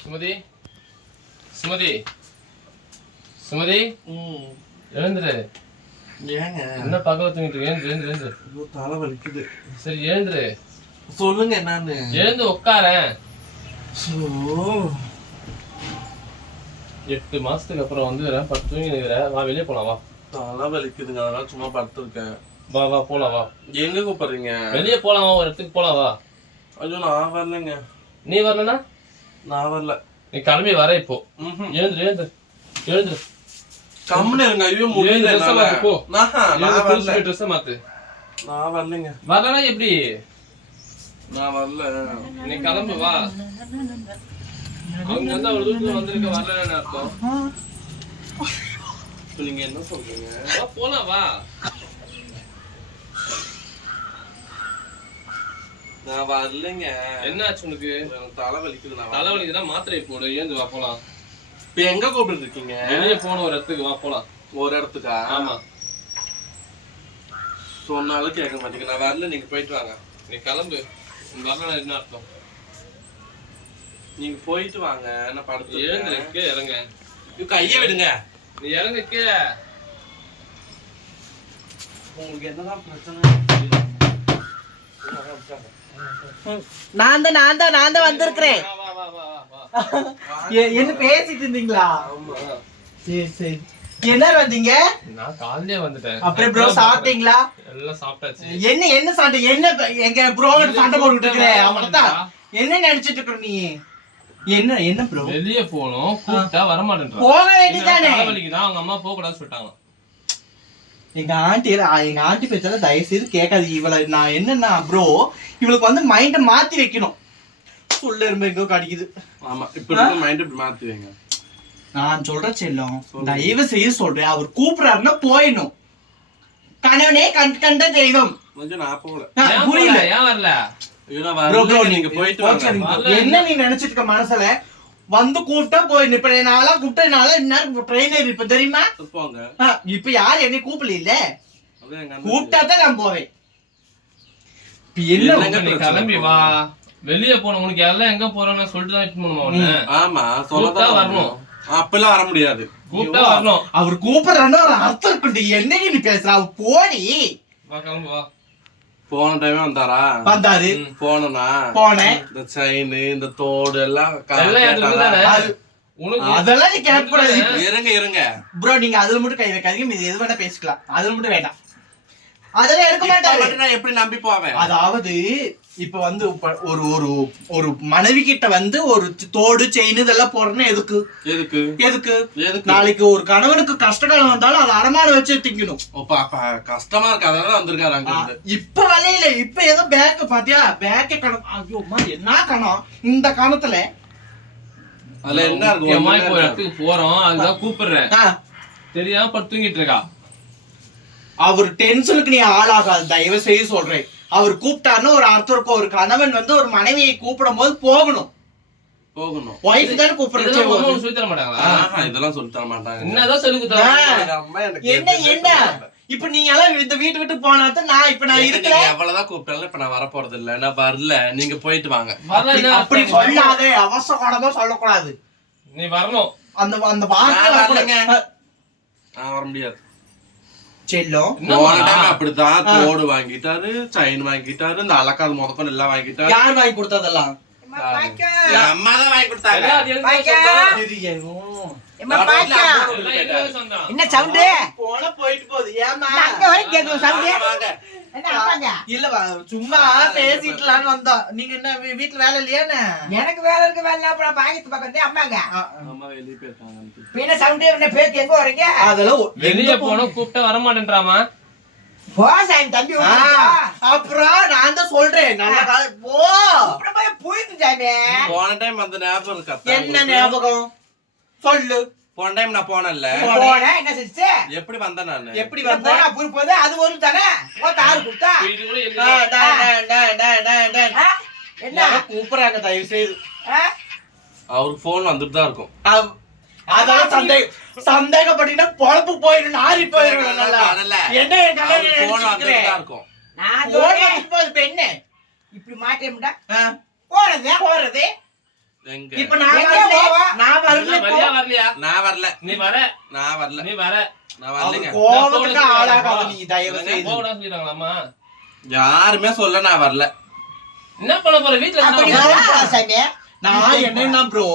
சுமதி. சுமதி. சுமதி. எழுந்துரு. ஏங்க? என்ன பகல தூங்கிட்டு எழுந்துரு எழுந்துரு ஐயோ, தலை வலிக்குது. சரி எழுந்துரு. சொல்லுங்க என்னன்னு. எழுந்து உட்காரேன் எட்டு மாசத்துக்கு அப்புறம் வந்து பத்து தூங்கி நிற்கிற வா வெளியே போலாம் வா. தலை வலிக்குதுங்க. அதனால சும்மா படுத்துருக்கேன். வா வா போலாம் வா. எங்க கூப்பிடுறீங்க? வெளியே போலாம் ஒரு இடத்துக்கு போலாம் வா. ஐயோ நான் வரலைங்க. நீ வரலனா நான் வரல. நீ கிளம்பி வர இப்போ. எழுந்துரு எழுந்துரு. எழுந்துரு. கம்முன்னு இருங்க ஐயோ முடியல போ. நான் வரல. ட்ரெஸ் மாத்து. நான் வரலைங்க. வரலனா எப்படி? நான் வரல. நீ கிளம்பு வா. அவங்க வந்து அவ்வளவு தூரத்துல வந்திருக்க வரலன்னு அர்த்தம். நீங்க என்ன சொல்றீங்க? போலாம் வா. நான் வரலைங்க. என்ன ஆச்சு உனக்கு? எனக்கு தலை வலிக்குது நான் வரல. தலைவலிக்குதான் மாத்திரை போடு ஏந்து வா போலாம். இப்ப எங்க கூப்பிட்டு இருக்கீங்க? வெளியே போன ஒரு இடத்துக்கு வா போலாம். ஒரு இடத்துக்கா? ஆமா. சொன்னாலும் கேட்க மாட்டீங்க. நான் வரல நீங்க போயிட்டு வாங்க. நீ கிளம்பு. நீ வரலனா என்ன அர்த்தம்? நீங்க போயிட்டு வாங்க என்ன படுத்து கீழே இறங்க. கைய விடுங்க. நீ இறங்க உங்களுக்கு என்னதான் பிரச்சனை? நான் தான் நான் தான் நான் தான் வந்திருக்கிறேன் என்ன பேசிட்டு இருந்தீங்களா? ஆமா. சரி சரி. என்ன வந்தீங்க? நான் காலையிலே வந்துட்டேன். அப்படியே ப்ரோ சாப்பிட்டீங்களா? எல்லாம் சாப்பிட்டாச்சு. என்ன என்ன சண்டை என்ன எங்க ப்ரோ சண்டை போட்டுட்டு இருக்கிற? அவனதான் என்ன நினைச்சிட்டு இருக்கிற நீ? என்ன என்ன ப்ரோ வெளியே போனோம் கூப்பிட்டா வரமாட்டேன்றான். போக வேண்டியதானே அவங்க அம்மா போக கூடாதுன்னு சொல்லிட்டாங்க. எங்க ஆண்டி எங்க ஆண்டி பேச்சால தயவு செய்து கேட்காது இவளை நான் என்னன்னா ப்ரோ இவளுக்கு வந்து மைண்டை மாத்தி வைக்கணும். சொல்ல எறும்பு எங்கோ கடிக்குது. ஆமா இப்ப மைண்ட் இப்படி மாத்தி வைங்க. நான் சொல்ற செல்லம் தயவு செய்து சொல்றேன். அவர் கூப்பிடுறாருன்னா போயிடணும். கணவனே கண் கண்ட தெய்வம். கொஞ்சம் நான் போகல ஆ, ஏன் புரியல? ஏன் வரல. என்ன நீ நினைச்சிட்டு இருக்க மனசுல? வந்து கூப்பிட்டா போயிடணும் இப்ப நான்லாம் கூப்பிட்டா என்னால இந்நேரம் ட்ரெயின் இருப்ப தெரியுமா? போங்க. இப்ப யார் என்னை கூப்பிடல இல்ல கூப்பிட்டா தான் நான் போவேன். இப்ப என்ன கிளம்பி வா. வெளியே போன உனக்கு எல்லாம் எங்க போறோம்னு சொல்லிட்டு தான் இட்டு ஆமா சொல்லதான் வரணும். அப்பெல்லாம் வர முடியாது. கூப்பிட்டா வரணும். அவர் கூப்பிடுறான்னு ஒரு அர்த்தம் இருக்குண்டு. என்னடி நீ பேசுற? அவர் போடி. வா கிளம்பு வா. போன டைமே வந்தாரா? வந்தாரு. போனனா? போனேன். இந்த செயின் இந்த தோடு எல்லாம் அதெல்லாம் நீ கேட்க கூடாது. இருங்க இருங்க. ப்ரோ நீங்க அதுல மட்டும் கை வைக்காதீங்க. இது எது வேணா பேசிக்கலாம். அதுல மட்டும் வேண்டாம். அதெல்லாம் எடுக்க மாட்டாரு. மட்டும் நான் எப்படி நம்பி போவேன்? அதாவது இப்ப வந்து ஒரு ஒரு ஒரு மனைவி கிட்ட வந்து ஒரு தோடு செயின் இதெல்லாம் போடுறேன்னா எதுக்கு? எதுக்கு? எதுக்கு? எதுக்கு? நாளைக்கு ஒரு கணவனுக்கு கஷ்டகாலம் வந்தாலும் அதை அடமான வச்சு திங்கணும். கஷ்டமா இருக்கு. அதனால வந்திருக்காரு இப்ப வலையில இப்ப ஏதோ பேக் பாத்தியா? பேக்க கணம் ஐயோ அம்மா, என்ன கணம்? இந்த கணத்துல அதுல என்ன இருக்கு. இடத்துக்கு போறோம். அதுதான் கூப்பிடுறேன். தெரியாம படுத்து தூங்கிட்டு இருக்கா? அவர் டென்ஷனுக்கு நீ ஆளாகாது. தயவு செய்து சொல்றேன். அவர் கூப்பிட்டாருன்னு ஒரு அர்த்தம் இருக்கும் ஒரு கணவன் வந்து ஒரு மனைவியை கூப்பிடும் போது போகணும். போகணும். ஒய்ஃப் தானே கூப்பிடுறது? தர மாட்டாங்களா? இதெல்லாம் சொல்லி தர மாட்டாங்க. என்னதான் சொல்லி என்ன என்ன. இப்ப நீங்க எல்லாம் இந்த வீட்டு விட்டு போனா தான் நான் இப்ப நான் நீங்க எவ்வளவுதான் கூப்பிட்டாலும் இப்ப நான் வர போறது இல்ல. நான் வரல. நீங்க போயிட்டு வாங்க. அப்படி? சொல்லாதே. அவசரமா சொல்லக்கூடாது. நீ வரணும். அந்த அந்த வார்த்தை. வரலைங்க. நான் வர முடியாது. செல்லம்? போன டைம் அப்படித்தான். தோடு வாங்கிட்டாரு செயின் வாங்கிட்டாரு இந்த அலக்காது முதக்கொண்டு எல்லாம் வாங்கிட்டாரு. யார் வாங்கி கொடுத்ததெல்லாம் அம்மா தான் வாங்கி கொடுத்தாங்க. என்ன சவுண்டு? போனா போயிட்டு போகுது. ஏமா அங்க வரைக்கும் கேக்குது சவுண்டு. வாங்க, வாங்க. என்ன அப்பாங்க இல்ல வா- சும்மா பேசிக்கலாம்னு வந்தோம். நீங்க என்ன வீட்டுல வேலை இல்லையானே எனக்கு வேலை இருக்கு வேலை இல்ல, அப்புறம் பாக்கெட் பக்கத்து அம்மாங்க. சவுண்டு என்ன எங்க வரீங்க அதெல்லாம் ஒ- வெளியே எங்க போனோம் கூப்பிட்டா வர மாட்டேன்றாமா போ சாமி தம்பி அப்புறம் நான் தான் சொல்றேன் நல்ல கால- போ. போயிட்டு சாமி. போன டைம் அந்த ஞாபகம் இருக்கா என்ன ஞாபகம்? சொல்லு. போன டைம் நான் போனேன்ல. போன என்ன செஞ்சு எப்படி வந்தேன் நானு? எப்படி இப்ப வந்த போனா புரு போது அது ஒரு தானே? கூப்பிடுறாங்க தயவு செய்து? அவருக்கு போன் வந்துட்டு தான் இருக்கும். அதெல்லாம் சந்தேகம் சந்தேகப்பட்டீங்கன்னா பொழப்பு போயிடும் நாரி போயிடும். என்ன இருக்கும். நான் இப்ப என்ன? இப்படி மாட்டேன்டா போறது. எங்க இப்ப நான் வரல? நான் வரல வரலையா? நான் வரல. நீ வர. நான் வரல. நீ வர. நான் வரலைங்க. கோவத்துக்கு ஆளாகாத நீ தயவு செய்து. போகடா சொல்லிடுறாங்களா அம்மா யாருமே சொல்ல நான் வரல. என்ன பண்ண போற? வீட்டுல நான் என்னன்னா ப்ரோ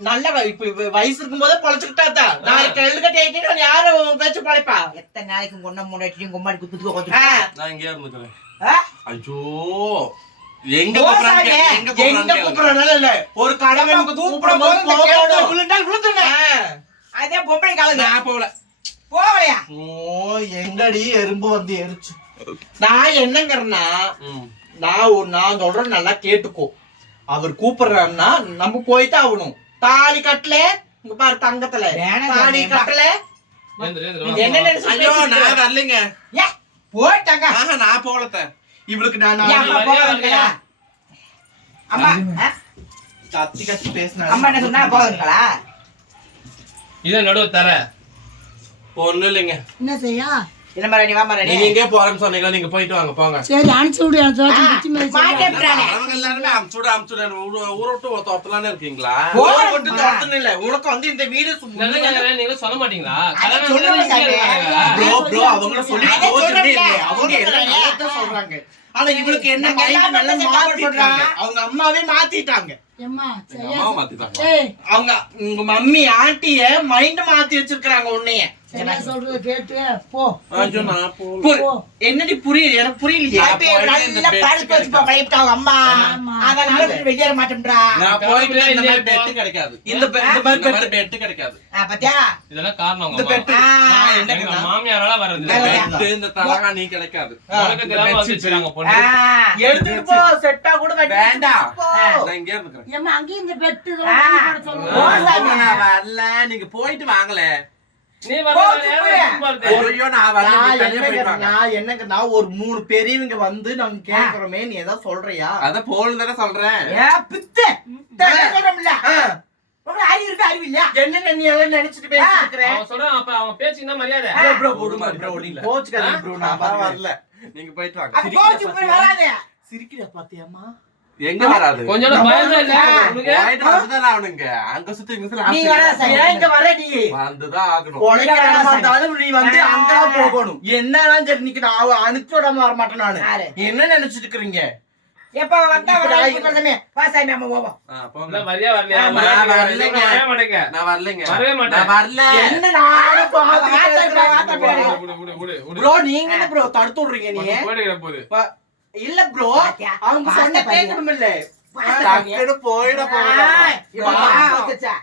நல்ல இப்ப வயசு இருக்கும் போதே பொழைச்சுக்கிட்டா நாளைக்கு கல்லு கட்டி ஆயிட்டு யாரும் பேச்சு பொழைப்பா. எத்தனை நாளைக்கு கொண்ட முன்னாடி கும்மாடி குத்துக்கு நான் இங்கே இருந்துக்கிறேன்? ஐயோ. எங்க. கூப்பிடுறதுனால இல்ல. ஒரு அப்ப கூப்பிடும் போது. அதே பொம்பளை காலங்க நான் போகல. போகலையா? ஓ எங்கடி எறும்பு வந்து எரிச்சு. நான் என்னங்கிறேன்னா. நான் நான் சொல்றேன் நல்லா கேட்டுக்கோ. அவர் கூப்பிடுறாருன்னா நம்ம போயிட்டு ஆகணும். தாலி கட்டல இங்க பாரு தங்கத்துல. தாலி. கட்டல. என்ன ஐயோ நான்? வரலைங்க. ஆஹா நான் போகலத்த. இவளுக்கு நான் அம்மா? கத்தி கத்தி பேசினேன் அம்மா என்ன சொன்னா போகிறீங்களா இதை நடுவு தர. ஒண்ணும் இல்லைங்க. என்ன செய்யா? என்ன மாதிரி நீ வா மாதிரி நீங்க எங்கே போறேன்னு சொன்னீங்களா? நீங்க போயிட்டு வாங்க போங்க. சரி அனுப்பிச்சு விடு மாட்டேன் பிரானே. அவங்க எல்லாருமே அமுச்சுடு ஊரை விட்டு இருக்கீங்களா? இல்ல. உனக்கு வந்து இந்த வீடு நீங்களும் சொல்ல மாட்டீங்களா. இருக்கீங்களா? ப்ரோ ப்ரோ அவங்க சொல்லி அவங்க சொல்றாங்க? ஆனா இவளுக்கு என்ன மைண்ட் மாத்திட்டாங்க. அவங்க அம்மாவே மாத்திட்டாங்க. அவங்க உங்க மம்மி ஆண்டிய மைண்ட் மாத்தி வச்சிருக்காங்க உன்னைய. என்னடி புரியல எனக்கு புரியலையே படுக்க அம்மா. அதனால இப்படி வெளியேற மாட்டேன்றா நான் போயிட்டு இந்த மாதிரி இல்லையா பெட்டு கிடைக்காது இந்த மாதிரி பெட்டு கிடைக்காது பாத்தியா இதெல்லாம் காரணம் பெட்டு மாமியாரால. பெட்டு தலகா நீ கிடைக்காது. எடுத்துட்டு போ செட்டா கூட வேண்டாம். நான் இங்கே இந்த பெட்டு சொல்லுங்க வரல நீங்க போயிட்டு வாங்கல ஒரு மூணு பெரியவங்க வந்து நாங்க கேக்குறோமே நீ ஏதாவது சொல்றியா? அத போகணும் தானே சொல்றேன். சொல்றோம்ல. என்ன நீ எல்லாம் நினைச்சிட்டு பேசிட்டு இருக்கிற அவன் சொல்றான், அப்ப அவன் பேச்சுக்கு தான் மரியாதை. ஒரு bro, மாதிரி கோச்சுக்காதீங்க நான் வரல. நீங்க போயிட்டு வாங்க. சிரிக்கிற பாத்தியாமா எங்க வராது கொஞ்சம் பயமே இல்ல உனக்கு? போயிட்டு வந்துதான் ஆகணுங்க அங்க சுத்தி இங்க சுத்தி நீ வராத சாமி. ஏன் இங்க வர நீ வந்துதான் ஆகணும் உழைக்கிற இடமா இருந்தாலும் நீ வந்து. அங்க போகணும் என்னதான் சரி நீக்கு நான் அவ அனுப்பி விடாம வர மாட்டேன் நானு? என்ன நினைச்சிட்டு இருக்கிறீங்க எப்ப வந்தா. வா சாமி, அம்மா போவோம். என்ன? நான் வரலைங்க. நான் வரலைங்க வரவே மாட்டேன். வரல நானும். ப்ரோ நீங்க என்ன ப்ரோ தடுத்து விடுறீங்க நீ உனக்கு போயிடுகிற போகுது. வ- இல்ல ப்ரோ? அவங்க சொன்ன? கேட்கணும் இல்ல டக்குனு போயிட போகலாம் இப்ப வா, வந்துச்சா.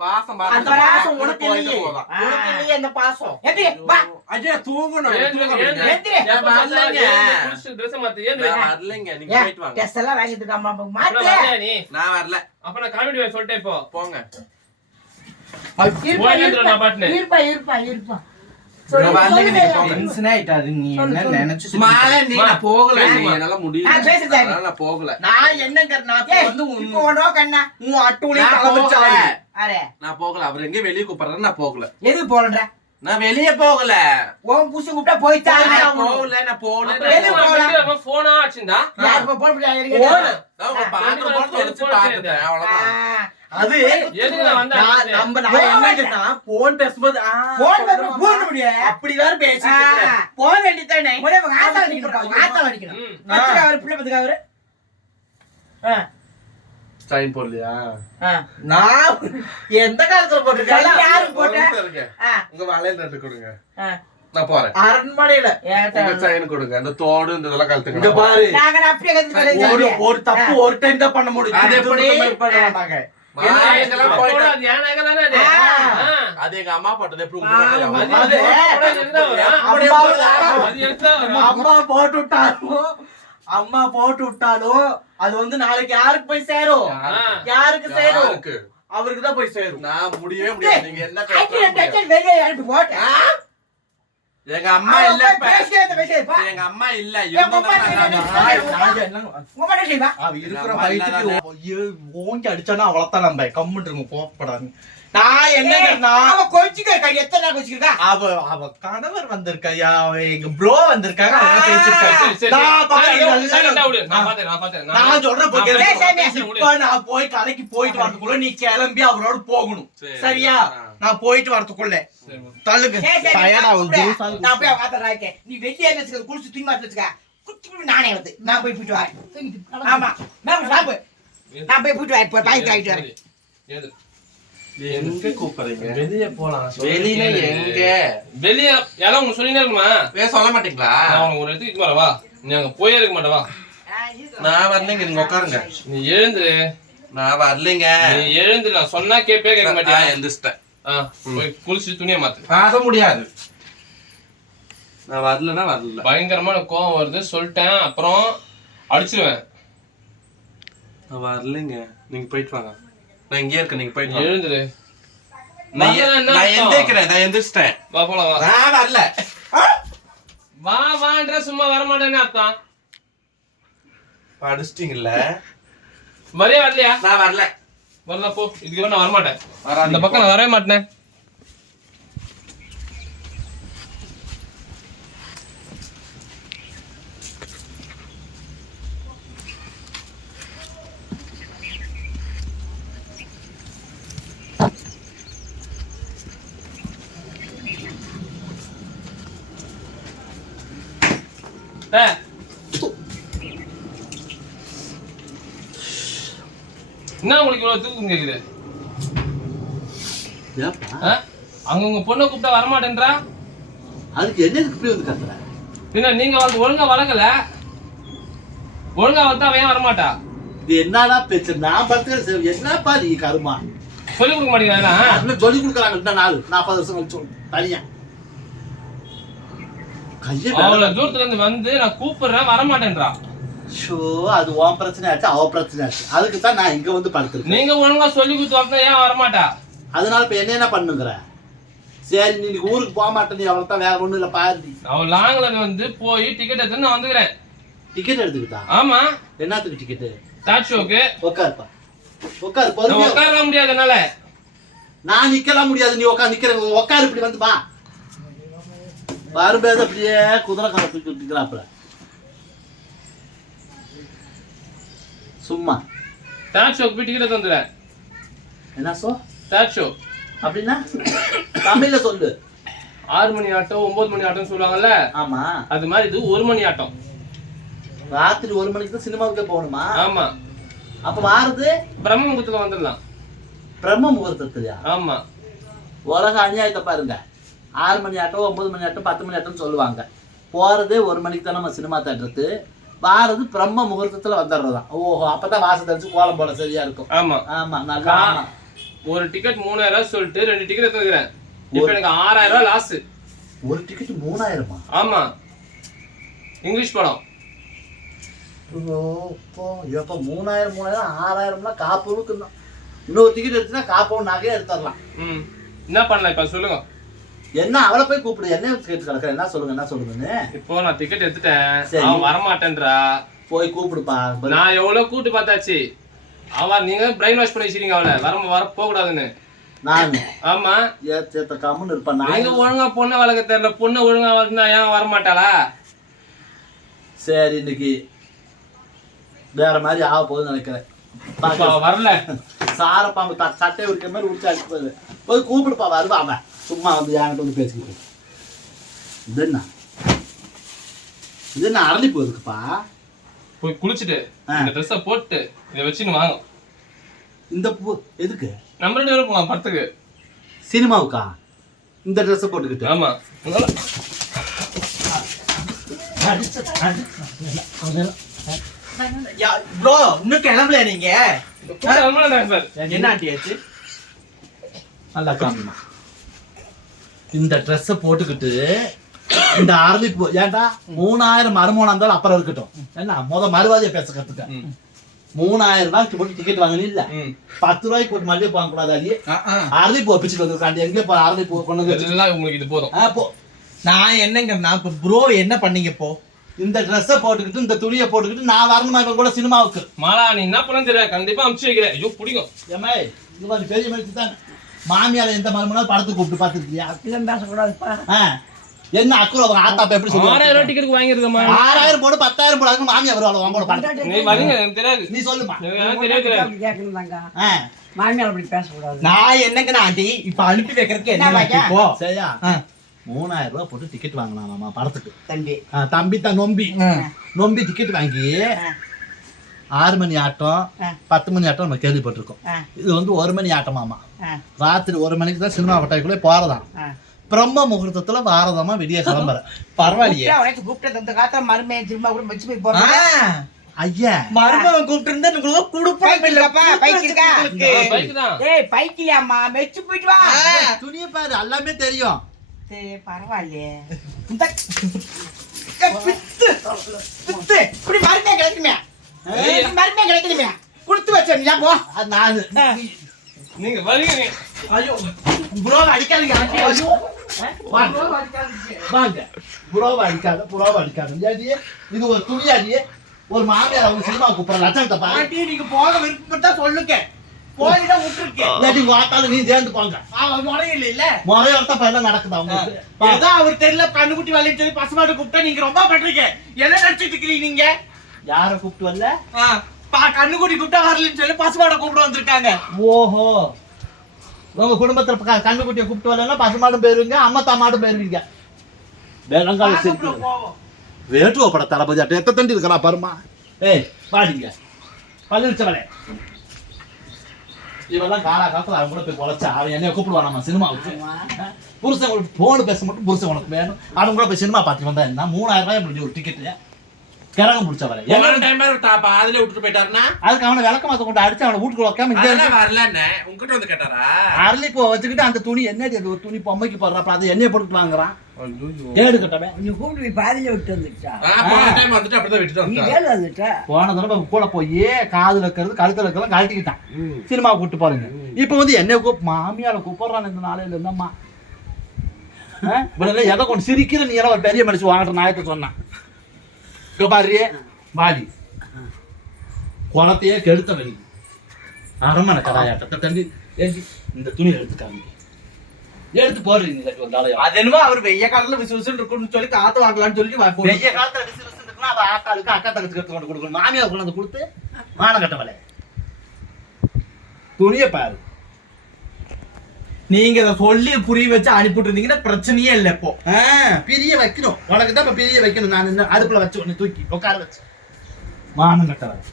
பாசம் அந்த பாசம் பாசம் டக்குனு உனக்கு போயிட்டு இல்லையே. போகலாம். உனக்கு இல்லையே அந்த பாசம். எந்திரி, வா. ஐயோ தூங்கணும். எந்திரி. நான் வரலைங்க. மாத்து, வரலைங்க. நீங்க போயிட்டு வாங்க. எல்லாம் வாங்கிட்டு மாத்து. வரல. அப்ப நான் சொல்லிட்டேன் இப்போ. போங்க. இருப்பா இருப்பா. இருப்பா இருப்பா. போகல நான் போகல அவர் எங்க வெளிய கூப்பிடுறாரு நான் போகல எதுக்கு போகலன்ற? நான் வெளிய போகல உன் புருஷன் கூப்பிட்டா ஆகணும். போகல நான் போகல எதுக்கு போகல? வந்து அப்ப phone ஆ அடிச்சிருந்தா? யார் போன் பண்ணி போன். பார்த்துட்டேன் ஆ, அவ்வளவுதான் அது? நம்ம நான் போன் பேசும்போது ஆ, போன். போன் முடியாது. அப்படி வேற பேசிட்டு ஆ. இருக்கிறேன். போக வேண்டியதானே ஆத்தால அடிக்கணும், ஆத்தால அடிக்கணும். ஆ. பத்துக்கா அவரு, பிள்ளை பத்துக்கா அவரு? ஆ, சைன் போடலையா ஆ. நான் எந்த காலத்துல போட்டிருக்கேன் யாருக்கு போட்ட? இருங்க ஆ, உங்க வளையல் ரெண்டு கொடுங்க. நான் போறேன் அரண்மனையில செயின் கொடுங்க அந்த தோடு இந்த இதெல்லாம் கழுத்துங்க பாரு. ஒரு தப்பு ஒரு டைம் தான் பண்ண முடியும் அது எங்க அம்மா போட்டது எப்படி அம்மா- போட்டு விட்டாலும் அம்மா போட்டு விட்டாலும் அது வந்து நாளைக்கு யாருக்கு போய் சேரும். யாருக்கு? சேரும்? அவருக்கு தான் போய் சேரும். நான் முடியவே முடியாது. நீங்க என்ன வெளியே போட்டேன். எங்க அம்மா இல்ல. எங்க அம்மா இல்ல இருக்கிற அடிச்சானா அவ்வளவுதான் நம்ம கம்முட்டு இருக்கும் கோவப்படாது நான் அவ கொஞ்சிக்க எத்தனை நாள் கொஞ்சிக்கிறா அவ அவ கணவர் வந்திருக்காயா அவ எங்க ப்ரோ வந்திருக்காங்க. நான் சொல்றேன் போய் நான். இப்ப போய் கடைக்கு போயிட்டு வரதுக்குள்ள நீ கிளம்பி அவரோட போகணும். சரி. சரியா. நான் போயிட்டு வரதுக்குள்ள. தள்ளுங்க. நான் வந்து கூப்பிடுறேன். நான் போய் நீ வெளியே வச்சுக்க? குளிச்சு தூங்கி வச்சுக்க. போய் நானே வந்து. நான் போய் போயிட்டு வரேன். ஆமா. நான் போய் நான் போய் போயிட்டு வரேன். போய்? எங்க கூப்பிடுறீங்க? வெளிய போலாம். வெளியில எங்க? வெளிய எல்லாம் உனக்கு சொல்லினே இருக்குமா ஏன் சொல்ல மாட்டீங்களா? நான் ஒரு இடத்துக்கு இட்டு வரேன், வா நீ அங்க போயே இருக்க மாட்டே வா நான் வரலைங்க நீங்க உட்காருங்க. நீ எழுந்துரு. நான் வரலைங்க. நீ எழுந்து நான் சொன்னா கேப்பே கேட்க ஆ, போய் குளிச்சு துணியை மாத்து. ஆக முடியாது. நான் வரலன்னா வரல. பயங்கரமான கோவம் வருது சொல்லிட்டேன் அப்புறம் அடிச்சிருவேன். நான் வரலைங்க. நீங்க போயிட்டு வாங்க. நான் இங்கே இருக்கேன் நீங்க போயிட்டு எழுந்துரு. நான். எந்திரிக்கிறேன் நான் எந்திரிச்சிட்டேன். வா போலாம் வா. நான் வரல. வா வான்ற சும்மா வர மாட்டேன்னு அர்த்தம். படிச்சிட்டீங்கல்ல? வரையா வரலையா? நான் வரல. வரல போ. இதுக்கு நான் வரமாட்டேன். வராதீங்க, இந்த பக்கம் நான் வரவே மாட்டேன் ஏய், என்ன உங்களுக்கு இவ்வளவு தூக்கம் கேக்குது? அங்க உங்க பொண்ணை கூப்பிட்டா வரமாட்டேன்றா? அதுக்கு என்ன இப்படி வந்து கத்துற? பின்ன நீங்க வந்து ஒழுங்கா வளர்க்கல? ஒழுங்கா வளர்த்தா அவன் வரமாட்டா? இது என்னடா பேச்சு? நான் பார்த்து என்னப்பா நீ கருமா? சொல்லி கொடுக்க மாட்டேங்கிறா சொல்லி கொடுக்குறாங்க. நாலு நாற்பது வருஷம் கழிச்சு தனியா. அவ்வளவு தூரத்துல இருந்து வந்து நான் கூப்பிடுறேன் வரமாட்டேன்றா. ஷோ அது உன் பிரச்சனை ஆச்சு அவ பிரச்சனை ஆச்சு. அதுக்கு தான் நான் இங்க வந்து படுத்துருக்கேன். நீங்க ஒழுங்கா சொல்லி கொடுத்து ஏன் வரமாட்டா? அதனால இப்ப என்ன என்ன பண்ணுங்கிற? சரி நீ ஊருக்கு போக மாட்டேன் நீ அவ்வளோ தான் வேற ஒண்ணும் இல்ல பாரு அவன் லாங்ல வந்து போய் டிக்கெட் எடுத்து நான் வந்துக்கிறேன். டிக்கெட் எடுத்துக்கிட்டா? ஆமா. என்னத்துக்கு டிக்கெட்டு டாட் ஷோக்கு உட்காருப்பா உட்காரு பொறுமையா உட்கார முடியாது என்னால. நான் நிக்கலாம் முடியாது நீ உட்கார் நிக்கிற உட்காரு இப்படி வந்து பா வரும்போது அப்படியே குதிரை கால தூக்கி சும்மா. டாட் ஷோக்கு போய் டிக்கெட் என்ன சோ டாட் ஷோ அப்படின்னா தமிழ்ல சொல்லு. ஆறு மணி ஆட்டம் ஒன்பது மணி ஆட்டம்னு சொல்லுவாங்கல்ல? ஆமா. அது மாதிரி இது ஒரு மணி ஆட்டம். ராத்திரி ஒரு மணிக்கு தான் சினிமாவுக்கே போகணுமா? ஆமா. அப்ப வாரது? பிரம்ம முகூர்த்தத்துல வந்துடலாம். பிரம்ம முகூர்த்தத்துலயா ஆமா. உலக அநியாயத்தை பாருங்க. ஆறு மணி ஆட்டம் ஒன்பது மணி ஆட்டம் பத்து மணி ஆட்டம்னு சொல்லுவாங்க. போறதே ஒரு மணிக்கு தான் நம்ம சினிமா தேட்டருக்கு. வாரது பிரம்ம முகூர்த்தத்துல வந்துடுறதாம் ஓஹோ அப்பதான் வாசல் தெளிச்சு கோலம் போட சரியா இருக்கும். ஆமா. ஆமா நல்லா ஆமா. ஒரு டிக்கெட் மூணாயிரம் ரூபாய் சொல்லிட்டு ரெண்டு டிக்கெட் எடுத்துக்கிறேன் இப்போ எனக்கு ஆறாயிரம் ரூபாய் லாஸ் ஒரு டிக்கெட் மூணாயிரமா? ஆமா. இங்கிலீஷ் படம். இப்போ எப்ப மூணாயிரம் மூணாயிரம் ஆறாயிரம்னா காப்பூருக்கு இன்னொரு டிக்கெட் எடுத்துனா காப்பூர் நகையே எடுத்துடலாம். ம். என்ன பண்ணலாம் இப்ப? சொல்லுங்க. என்ன அவளை போய் கூப்பிடு. என்ன கேட்டு கிடக்குற? என்ன சொல்லுங்க என்ன சொல்லுங்கன்னு. இப்போ நான் டிக்கெட் எடுத்துட்டேன். சரி. அவன் வரமாட்டேன்றா. போய் கூப்பிடுப்பா. நான் எவ்வளவு கூட்டு பார்த்தாச்சு? அவ நீங்க பிரைன் வாஷ் பண்ணி வச்சிருக்கீங்க அவளை. வர வர போக கூடாதுன்னு நான். ஆமா. ஏத்த கம்முன்னு இருப்பேன் நான் ஒழுங்கா பொண்ணை வளர்க்க தெரியல. பொண்ணு ஒழுங்கா வளர்ந்தா ஏன் வரமாட்டாளா? சரி இன்னைக்கு வேற மாதிரி ஆக போகுதுன்னு நினைக்கிறேன். வரல. சாரப்பாம்பு த சட்டை உரிக்கிற மாதிரி உரிச்சு அடிச்சு போகுது போய் கூப்பிடுப்பா வருவா அவன். சும்மா வந்து என்கிட்ட வந்து பேசிக்கிட்டு இது என்ன? இது என்ன அரளி போகுதுக்குப்பா போய் குளிச்சுட்டு ஆ. இந்த ட்ரெஸ்ஸை போட்டு இதை வச்சுன்னு வாங்க. இந்த பூ எதுக்கு? நம்ம ரெண்டு பேரும் போலாம் படத்துக்கு. சினிமாவுக்கா? இந்த ட்ரெஸ்ஸை போட்டுக்கிட்டு. ஆமா. அதனால ப்ரோ இன்னும் கிளம்பல நீங்க? கூட வரமாட்டேன் சார் என்ன ஆச்சு? நல்லா காமிமா இந்த ட்ரெஸ்ஸை போட்டுக்கிட்டு இந்த பூ ஏன்டா? மூணாயிரம் மறுமூணா இருந்தாலும் அப்புறம் இருக்கட்டும். என்ன முத மறுவாதியை பேச கத்துக்க. மூணாயிரம் ரூபாய்க்கு போட்டு டிக்கெட் வாங்கினீங்க இல்ல. பத்து ரூபாய்க்கு போட்டு மல்லிகை வாங்க கூடாது அரளி பூ பிச்சுட்டு வந்துருக்காண்டி. எங்கே இப்போ அரளி பூ கொண்டு உங்களுக்கு இது போதும். போ. நான் என்னங்கன்னா இப்ப ப்ரோ என்ன பண்ணீங்க இப்போ? இந்த ட்ரெஸ்ஸை போட்டுக்கிட்டு இந்த துணியை போட்டுக்கிட்டு நான் வரணுமா? இவன் கூட சினிமாவுக்கு மாலா நீ என்ன பண்ண தெரியாது கண்டிப்பா அமுச்சு வைக்கிறேன். ஐயோ பிடிக்கும். ஏமாய் இது மாதிரி பெரிய மனுஷன் தானே? மாமியால எந்த மருமனாலும் படத்துக்கு கூப்பிட்டு பார்த்துருக்கியா? அப்படிலாம் பேசக்கூடாதுப்பா என்ன அக்குற அவங்க ஆத்தாப்ப எப்படி ஆறாயிரம் சொல்லுவாங்க டிக்கெட் வாங்கியிருக்கமா ஆறாயிரம் போடு பத்தாயிரம் போடு அதுக்கு மாமியா வருவாள் உங்களோட படத்துக்கு? நீ வரீங்க எனக்கு தெரியாது. நீ சொல்லுமா. தெரியாது. ஆ, மாமியார் அப்படி பேசக்கூடாது. நான் என்னங்கண்ணா ஆண்டி? இப்ப அனுப்பி வைக்கிறதுக்கு என்ன இப்போ? சரியா? ஆ. மூணாயிரம் ரூபாய் போட்டு டிக்கெட் வாங்கினாமா படத்துக்கு. தம்பி. ஆ, தம்பி தான் நொம்பி. ஆ. நொம்பி டிக்கெட் வாங்கி ஆறு மணி ஆட்டம். பத்து மணி ஆட்டம் நம்ம கேள்விப்பட்டிருக்கோம். இது வந்து ஒரு மணி ஆட்டமாமா. ராத்திரி ஒரு மணிக்கு தான் சினிமா கொட்டாய்க்குள்ளே போறதாம். பிரம்ம முகூர்த்தத்துல வாரதாமா விடிய கிளம்புற. பரவாயில்லையே. உனக்கு கூப்பிட்டு அந்த காத்தா மருமே திரும்ப கூட வச்சு போய் போறேன் ஐயா. மருமகன் கூப்பிட்டு இருந்தா உங்களுக்கு கொடுப்பேன் பைக் இருக்காப்பா, பைக் இருக்கா? பைக் தான். ஏய் பைக் இல்லையாம்மா மெச்சு போயிட்டு வா. துணியை பாரு எல்லாமே தெரியும். சரி, பரவாயில்லையே. இந்த பித்து பித்து. இப்படி மருமே கிடைக்குமே. மருமே கிடைக்கணுமே. கொடுத்து வச்சேன் போ அது நானு நீங்க வரீங்க ஐயோ ப்ரோ அடிக்காதீங்க ஐயோ. வாங்க. புறாவை அடிக்காத புறாவை அடிக்காத. இது ஒரு துணியாடி ஒரு மாமியார் அவங்க சினிமா கூப்பிடுற லட்சணத்தை பாரு. ஆண்டி நீங்க போக விருப்பப்பட்டா சொல்லுங்க. போயிட்டா விட்டுருக்கேன் இல்லாட்டி வாட்டாலும் நீ சேர்ந்து போங்க. முறையில் இல்ல முறையோட பையன் நடக்குது அவங்களுக்கு? வா. ஏதோ அவர் தெரியல கண்ணுக்குட்டி சொல்லி பசுமாடு கூப்பிட்டா நீங்க ரொம்ப பண்றீங்க. என்ன நினைச்சிட்டு இருக்கிறீங்க நீங்க? யாரை கூப்பிட்டு வரல? ஆ, பா- கண்ணுக்குட்டி கூப்பிட்டா வரலன்னு சொல்லி பசுமாடை கூப்பிட்டு வந்திருக்காங்க. ஓஹோ. உங்க குடும்பத்துல க- கண்ணுக்குட்டியை கூப்பிட்டு வரலன்னா பசுமாடும் போயிருவீங்க அம்மா தாமாடும் போயிருவீங்க. வேளங்கால சிரிப்பு. வேட்டுவ பட தளபதி அட்ட எத்த தண்டி இருக்கிறா பாருமா ஏய் பாடிங்க. பள்ளிச்சவளே இவெல்லாம் காலா காலத்துல அவன் கூட போய் பொழைச்சா அவன் என்னைய கூப்பிடுவானாமா சினிமாவுக்கு. புருஷன் போன் பேச மட்டும் புருஷன் உனக்கு வேணும். அவன் கூட போய் சினிமா பார்த்து வந்தா என்ன? மூணாயிரம் ரூபாய் இப்படி ஒரு டிக்கெட்டு கிரகம் பிடிச்சவரை போன டைம் தாப்பா அதுல விட்டுட்டு போயிட்டாருன்னா? அதுக்கு அவனை விளக்க மாத்த கொண்டு அடிச்சு அவனை வீட்டுக்குள்ள அதெல்லாம் வரலன்னு உங்ககிட்ட வந்து கேட்டாரா? அரளி பூ வச்சுக்கிட்டு அந்த துணி என்னடி அது ஒரு துணி பொம்மைக்கு போடுறப்ப அதை எண்ணெய் போட்டு வாங்குறான். கேடு கட்டவன் கொஞ்சம் கூப்பிட்டு போய் பாதியில விட்டு வந்துட்டா ஆ, போன டைம் வந்துட்டு அப்படிதான் விட்டுட்டு நீ வந்துட்டான். வேலை வந்துட்ட? போன தடவை கூட போய் காதுல இருக்கிறது கழுத்துல இருக்கிறது கழட்டிக்கிட்டான். சினிமா கூட்டு பாருங்க. இப்ப வந்து என்னைய கூப் மாமியார கூப்பிடுறான் இந்த நாளையில இருந்தம்மா இவனெல்லாம் எதை கொண்டு சிரிக்கிற நீ எல்லாம் ஒரு பெரிய மனுஷன் வாங்கிட்ட நாயத்தை சொன்னான். இங்க பாரு வாடி குளத்தையே கெடுத்த வழி. அரமனை கடாயாட்டத்தை தண்டி ஏண்டி, இந்த துணி எடுத்துக்காங்க எடுத்து போடுறீங்க ஒரு நாளையா அது என்னமோ அவர் வெய்ய காலத்துல விசு விசுன்னு இருக்கும்னு சொல்லி காத்து வாங்கலாம்னு சொல்லி வெய்ய காலத்துல விசில் விசில் இருக்குன்னா அதை ஆத்தாளுக்கு அக்கா தங்கச்சிக்கு எடுத்து கொண்டு கொடுக்கணும். மாமியார் கொண்டு வந்து கொடுத்து மானம் கட்டவலை துணியை பாரு. நீங்க இதை சொல்லி புரிய வச்சு அனுப்பிட்டு இருந்தீங்கன்னா பிரச்சனையே இல்லை இப்போ. ஆ, பிரிய வைக்கணும். உனக்கு தான் இப்ப பிரிய வைக்கணும். நான் இந்த அடுப்புல வச்சு உன்னை தூக்கி உட்கார வச்சு. மானம் கட்டவலை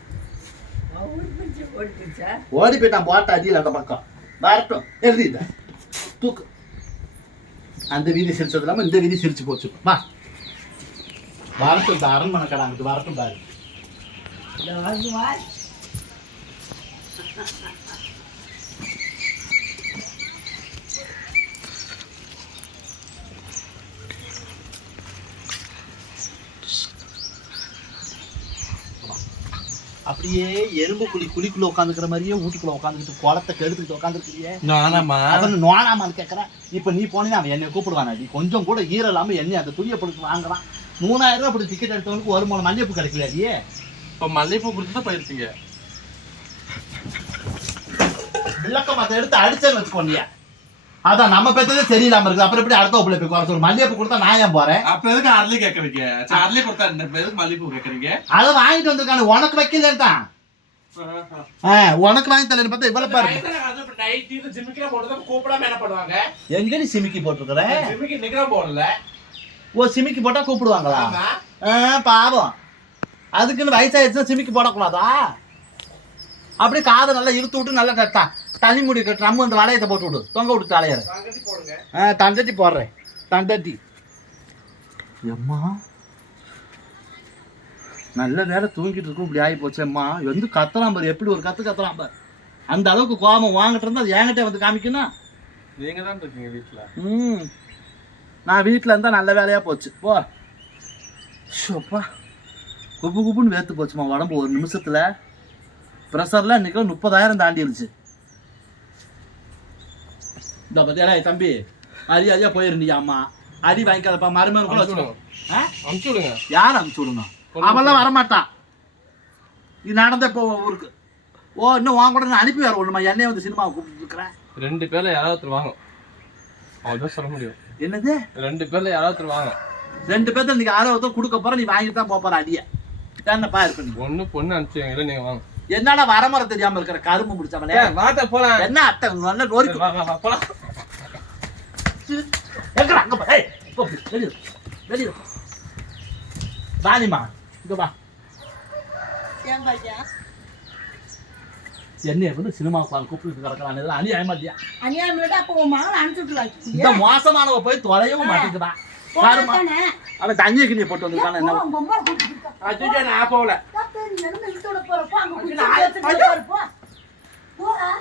ஓடிச்சா ஓடி போயிட்டான் போட்ட அடியில் அந்த பக்கம். வரட்டும். எழுதிட்ட தூக்கு. அந்த வீதி சிரிச்சது இல்லாம இந்த வீதி சிரிச்சு போச்சு. வா. வரட்டும் இந்த அரண்மனை கடை அங்கிட்டு வரட்டும் பாரு. அப்படியே எறும்பு குழி குழிக்குள்ள உட்காந்துக்கிற மாதிரியே வீட்டுக்குள்ள உட்காந்துக்கிட்டு குளத்தை கெடுத்துக்கிட்டு உட்காந்துருக்கிறியே நானாமா அவன் நோனாமான்னு கேட்கறேன். இப்ப நீ போனீங்கன்னா அவன் என்னை கூப்பிடுவான்? கொஞ்சம் கூட ஈரம் இல்லாம என்னை அந்த துணியை பிடிச்சி வாங்குறான். மூணாயிரம் ரூபாய் அப்படி டிக்கெட் எடுத்தவனுக்கு ஒரு மூணு மல்லிகைப்பூ கிடைக்கல அடியே இப்ப மல்லிகைப்பூ கொடுத்து தான் போயிருப்பீங்க. விளக்க மத்த எடுத்து அடிச்சேன்னு வச்சுக்கோண்டியா அதான் நம்ம பெற்றதே சரியில்லாம இருக்குது. அப்புறம் எப்படி அடுத்த பிள்ளை போய் குறை சொல்லு? மல்லிகைப்பூ கொடுத்தா நான் ஏன் போறேன்? அப்ப எதுக்கு அரளி கேக்குறீங்க? அரளி கொடுத்தா என்ன? இப்ப எதுக்கு மல்லிகைப்பூ கேக்குறீங்க? அதை வாங்கிட்டு வந்திருக்கானு உனக்கு வைக்கலன்ட்டான் ஆ, உனக்கு வாங்கி தரேன்னு பார்த்தா இவ்வளவு பாரு கூப்பிடாம என்ன பண்ணுவாங்க? எங்க நீ சிமிக்கி போட்டிருக்கிற? நிக்கிறோம் போடல. ஓ சிமிக்கி போட்டா கூப்பிடுவாங்களா? பாவம். அதுக்குன்னு வயசாயிடுச்சுன்னா சிமிக்கி போடக்கூடாதா? அப்படியே காதை நல்லா இழுத்து விட்டு நல்லா தண்ணி முடி ட்ரம் அந்த வளையத்தை போட்டு விடு. தொங்க விட்டு தலையற ஆ தண்டட்டி போடுறேன். தண்டட்டி எம்மா நல்ல நேரம் தூங்கிட்டு இருக்கும் இப்படி ஆகி போச்சு அம்மா. வந்து கத்தலாம் பாரு எப்படி ஒரு கத்து கத்தலாம் பாரு. அந்த அளவுக்கு கோபம் வாங்கிட்டு இருந்தா அது என்கிட்ட வந்து காமிக்கணும் நீங்க தான் இருக்கீங்க வீட்டுல ம். நான் வீட்டில் இருந்தால் நல்ல வேலையாக போச்சு. போ. ஷோப்பா குப்பு குப்புன்னு வேர்த்து போச்சுமா உடம்பு ஒரு நிமிஷத்தில். ப்ரெஷரில் இன்றைக்கி முப்பதாயிரம் தாண்டிருச்சு. இந்த பத்தியா தம்பி அரி அரியா போயிருந்தியா அம்மா அடி வாங்கிக்காதப்பா மருமகன் கூட அனுப்பிச்சு விடுங்க அனுப்பிச்சு யார் அனுப்பிச்சு விடுங்க அவன்லாம் வரமாட்டான் இது நடந்த இப்போ ஊருக்கு ஓ இன்னும் வாங்க கூட நான் அனுப்பி வர ஒண்ணுமா என்னைய வந்து சினிமா கூப்பிட்டு இருக்கிறேன் ரெண்டு பேர்ல யாராவது ஒருத்தர் வாங்க அவ்வளோதான் சொல்ல முடியும் என்னது ரெண்டு பேர்ல யாராவது ஒருத்தர் வாங்க ரெண்டு பேர்த்த நீங்க ஆரோக்கியத்தை கொடுக்க போற நீ வாங்கிட்டு தான் போற அடிய என்னப்பா இருக்கு நீ ஒண்ணு பொண்ணு அனுப்பிச்சுங்க இல்லை நீங்க வாங்க என்னடா வரமுறை தெரியாம இருக்கிற கரும்பு முடிச்சவனே வாத்த போலாம். என்ன அத்தை நல்ல நோரிக்கு வா வா வா போலாம். எங்கடா அங்க போ. ஏய் போ வெளிய வெளிய வாணிமா இங்க வா. என்ன வந்து சினிமா பால் கூப்பிட்டு கிடக்கிறான். இதெல்லாம் அநியாயமா இல்லையா? அநியாயம் இல்லடா அப்போ உன் மகளை அனுப்பிச்சுட்டு இந்த மோசமானவ போய் தொலையவும் மாட்டேங்குதா அவன் தண்ணிக்கு நீ போட்டு வந்திருக்கான என்ன நான் போகல.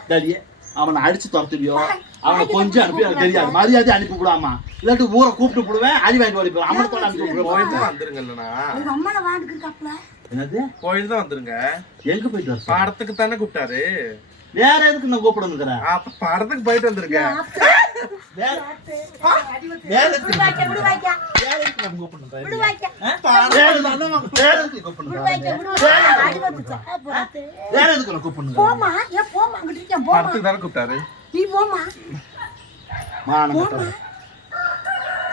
டேடியே அவனை அடிச்சு துரத்துவியோ? அவனை கொஞ்சம் அனுப்பி எனக்கு தெரியாது. மரியாதை அனுப்பி விடாமா இல்லாட்டி ஊரை கூப்பிட்டு விடுவேன் அடி வாங்கி வலிப்பேன் அமரத்தோட அனுப்பி விடுவேன் தான் வந்துருங்க என்னது? கோயில் தான் வந்துருங்க. எங்க போயிட்டு வர படத்துக்கு தானே கூப்பிட்டாரு. வேற எதுக்கு நான் கூப்பிடணுங்கிறேன் அப்ப படத்துக்கு போயிட்டு வந்திருக்க. வேற வேற எதுக்கு வேற எதுக்கு நான் கூப்பிடணும் போமா ஏன் போமா அங்கிட்டு இருக்கேன் போமா படத்துக்கு தானே கூப்பிட்டாரு. நீ போமா மானம் கட்டவன்.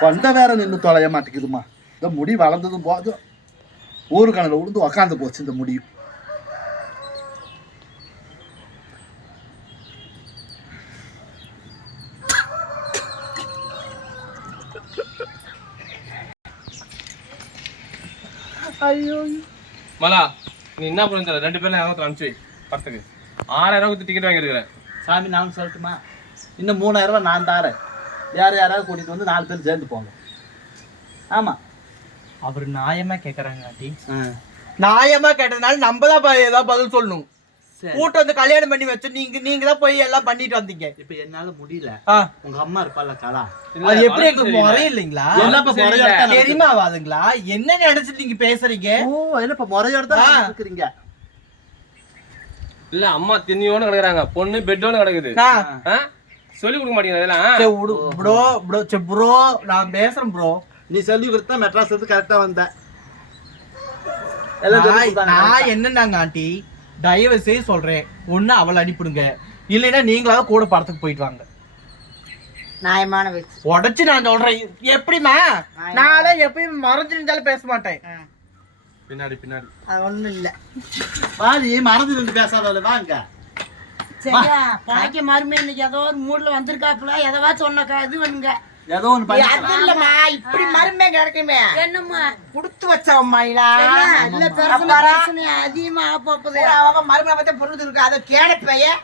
கொண்ட வேற நின்று தொலைய மாட்டேங்குதுமா இந்த முடி வளர்ந்ததும் போதும் ஊருக்கணல உளுந்து உக்காந்து போச்சு இந்த முடி மலா நீ என்ன பண்ண தெரியல ரெண்டு யாராவது ஒருத்தர் அனுப்பிச்சு வை. படத்துக்கு. ஆறாயிரம் ரூபாய் டிக்கெட் வாங்கியிருக்கிறேன் சாமி நான் சொல்லட்டுமா? இன்னும் மூணாயிரம் ரூபாய் நான் தாரேன். யார் யாராவது கூட்டிட்டு வந்து நாலு பேர் சேர்ந்து போங்க. ஆமா. அவர் நியாயமா கேக்குறாங்க ஆண்டி. ஆ. நியாயமா கேட்டதுனால நம்ம தான் ப- ஏதாவது பதில் சொல்லணும். கூட்டு வந்து கல்யாணம் பண்ணி வச்சு நீங்க நீங்க தான் போய் எல்லாம் பண்ணிட்டு வந்தீங்க. இப்ப என்னால முடியல. உங்க அம்மா இருப்பால கலா. அது எப்படி எங்களுக்கு முறை இல்லைங்களா. தெரியுமா வாதுங்களா? என்ன நினைச்சிட்டு நீங்க பேசுறீங்க? ஓ என்ன இப்ப முறையோட தான். இருக்கிறீங்க? இல்ல அம்மா திண்ணியோட கிடக்குறாங்க. பொண்ணு பெட்டோட கிடக்குது? சொல்லி கொடுக்க மாட்டீங்க விடு ப்ரோ ப்ரோ சரி ப்ரோ நான் பேசுறேன் ப்ரோ. நீ சொல்லி கொடுத்தா மெட்ராஸ் வந்து கரெக்டா வந்த எல்லாம். நான் என்னன்னாங்க ஆண்டி? தயவு செய்து சொல்றேன் ஒண்ணு அவளை அனுப்பிடுங்க இல்லைன்னா நீங்களாவது கூட படத்துக்கு போயிட்டு வாங்க. நியாயமான உடைச்சு நான் சொல்றேன். எப்படிமா நானே எப்பயும் மறைஞ்சு இருந்தாலும் பேச மாட்டேன். பின்னாடி பின்னாடி. அது ஒண்ணும் இல்ல. வாடி மறந்து நின்று பேசாதவள வாங்க. சரியா? பாக்கிய மாறுமே இன்னைக்கு ஏதோ ஒரு மூட்ல வந்திருக்காப்புல. எதவா சொன்னக்கா இது பண்ணுங்க. ஏதோ ஒண்ணு அது இல்லம்மா இப்படி மருமே கிடைக்குமே. என்னம்மா? குடுத்து வச்சவம்மா இல்ல பிரச்சனை அதிகமா போகுது. அவங்க மருமனை பத்தி பொருள் இருக்கு. அதை கேட பைய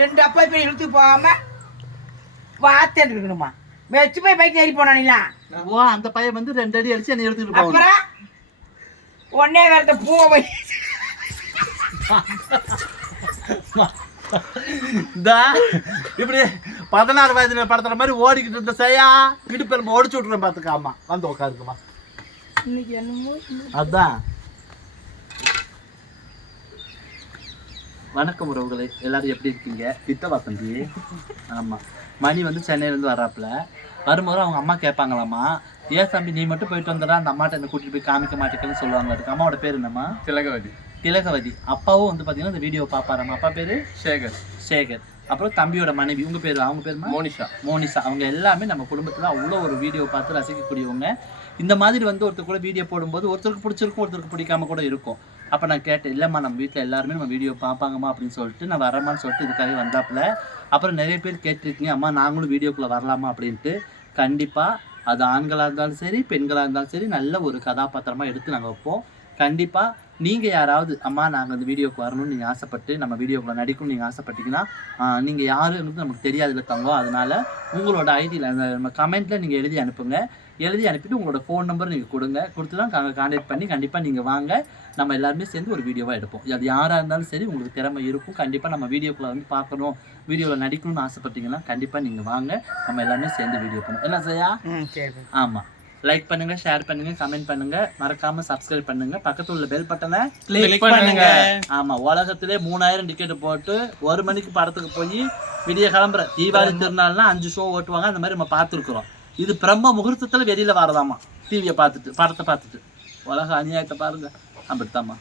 ரெண்டு அப்பா போய் இழுத்து போகாம வாத்தேன் இருக்கணுமா வச்சு போய் பைக் ஏறி போனானில ஓ அந்த பையன் வந்து ரெண்டு அடி அடிச்சு என்ன எடுத்துட்டு போகணும் அப்புறம் ஒன்னே வேறத பூவை போய் இந்தா, இப்படி பதினாறு வயதுல படத்துற மாதிரி ஓடிக்கிட்டு இருந்த செய்யா இடுப்பெலும்பு ஒடிச்சு விட்டுறேன் பாத்துக்காமா வந்து உட்காருக்குமா அதான். வணக்கம் உறவுகளே எல்லாரும் எப்படி இருக்கீங்க? கிட்ட தம்பி? ஆமா. மணி வந்து சென்னையில இருந்து வர்றாப்புல வரும்போது அவங்க அம்மா கேட்பாங்களாம்மா ஏன் தம்பி நீ மட்டும் போயிட்டு வந்துடா அந்த அம்மாட்ட என்ன கூட்டிட்டு போய் காமிக்க மாட்டேங்கன்னு சொல்லுவாங்க அதுக்கு அம்மாவோட பேர் என்னம்மா? திலகவதி. திலகவதி. அப்பாவும் வந்து பாத்தீங்கன்னா இந்த வீடியோ பாப்பாராமா. அப்பா பேரு சேகர். சேகர். அப்புறம் தம்பியோட மனைவி. உங்க பேரு அவங்க பேருமா? மோனிஷா. மோனிஷா. அவங்க எல்லாமே நம்ம குடும்பத்துல அவ்வளோ ஒரு வீடியோ பார்த்து ரசிக்கக்கூடியவங்க. இந்த மாதிரி வந்து ஒருத்தர் கூட வீடியோ போடும்போது ஒருத்தருக்கு பிடிச்சிருக்கும் ஒருத்தருக்கு பிடிக்காம கூட இருக்கும். அப்போ நான் கேட்டேன் இல்லைம்மா நம்ம வீட்டில் எல்லாருமே நம்ம வீடியோ பார்ப்பாங்கம்மா அப்படின்னு சொல்லிட்டு நான் வரமான்னு சொல்லிட்டு இதுக்காக வந்தாப்புல. அப்புறம் நிறைய பேர் கேட்டிருக்கீங்க அம்மா நாங்களும் வீடியோக்குள்ளே வரலாமா? அப்படின்ட்டு. கண்டிப்பாக அது ஆண்களாக இருந்தாலும் சரி பெண்களாக இருந்தாலும் சரி நல்ல ஒரு கதாபாத்திரமாக எடுத்து நாங்கள் வைப்போம். கண்டிப்பாக நீங்கள் யாராவது அம்மா நாங்கள் அந்த வீடியோக்கு வரணும்னு நீங்கள் ஆசைப்பட்டு நம்ம வீடியோக்குள்ள நடிக்கணும்னு நீங்கள் ஆசைப்பட்டீங்கன்னா நீங்கள் யாருன்றது நமக்கு தெரியாதுல தங்கம். அதனால உங்களோட ஐடியில் அந்த நம்ம கமெண்ட்டில் நீங்கள் எழுதி அனுப்புங்க. எழுதி அனுப்பிட்டு உங்களோட ஃபோன் நம்பர் நீங்கள் கொடுங்க. கொடுத்து தான் நாங்கள் கான்டாக்ட் பண்ணி கண்டிப்பாக நீங்கள் வாங்க. நம்ம எல்லாருமே சேர்ந்து ஒரு வீடியோவாக எடுப்போம். அது யாராக இருந்தாலும் சரி உங்களுக்கு திறமை இருக்கும். கண்டிப்பாக நம்ம வீடியோக்குள்ளே வந்து பார்க்கணும். வீடியோவில் நடிக்கணும்னு ஆசைப்பட்டீங்கன்னா கண்டிப்பாக நீங்கள் வாங்க. நம்ம எல்லாருமே சேர்ந்து வீடியோ பண்ணுவோம். என்ன செய்யா சரி. ஆமாம் லைக் பண்ணுங்க ஷேர் பண்ணுங்க கமெண்ட் பண்ணுங்க. மறக்காம சப்ஸ்கிரைப் பண்ணுங்க. பக்கத்துல உள்ள பெல் பட்டனை கிளிக் பண்ணுங்க. ஆமா உலகத்திலே மூணாயிரம் டிக்கெட் போட்டு ஒரு மணிக்கு படத்துக்கு போய் விடிய கிளம்புற. தீபாவளி திருநாள்னா அஞ்சு ஷோ ஓட்டுவாங்க. அந்த மாதிரி நம்ம பார்த்துருக்குறோம். இது பிரம்ம முகூர்த்தத்துல வெளியில வரதாமா டிவியை பார்த்துட்டு படத்தை பார்த்துட்டு. உலக அநியாயத்தை பாருங்க. அப்படித்தாம்மா.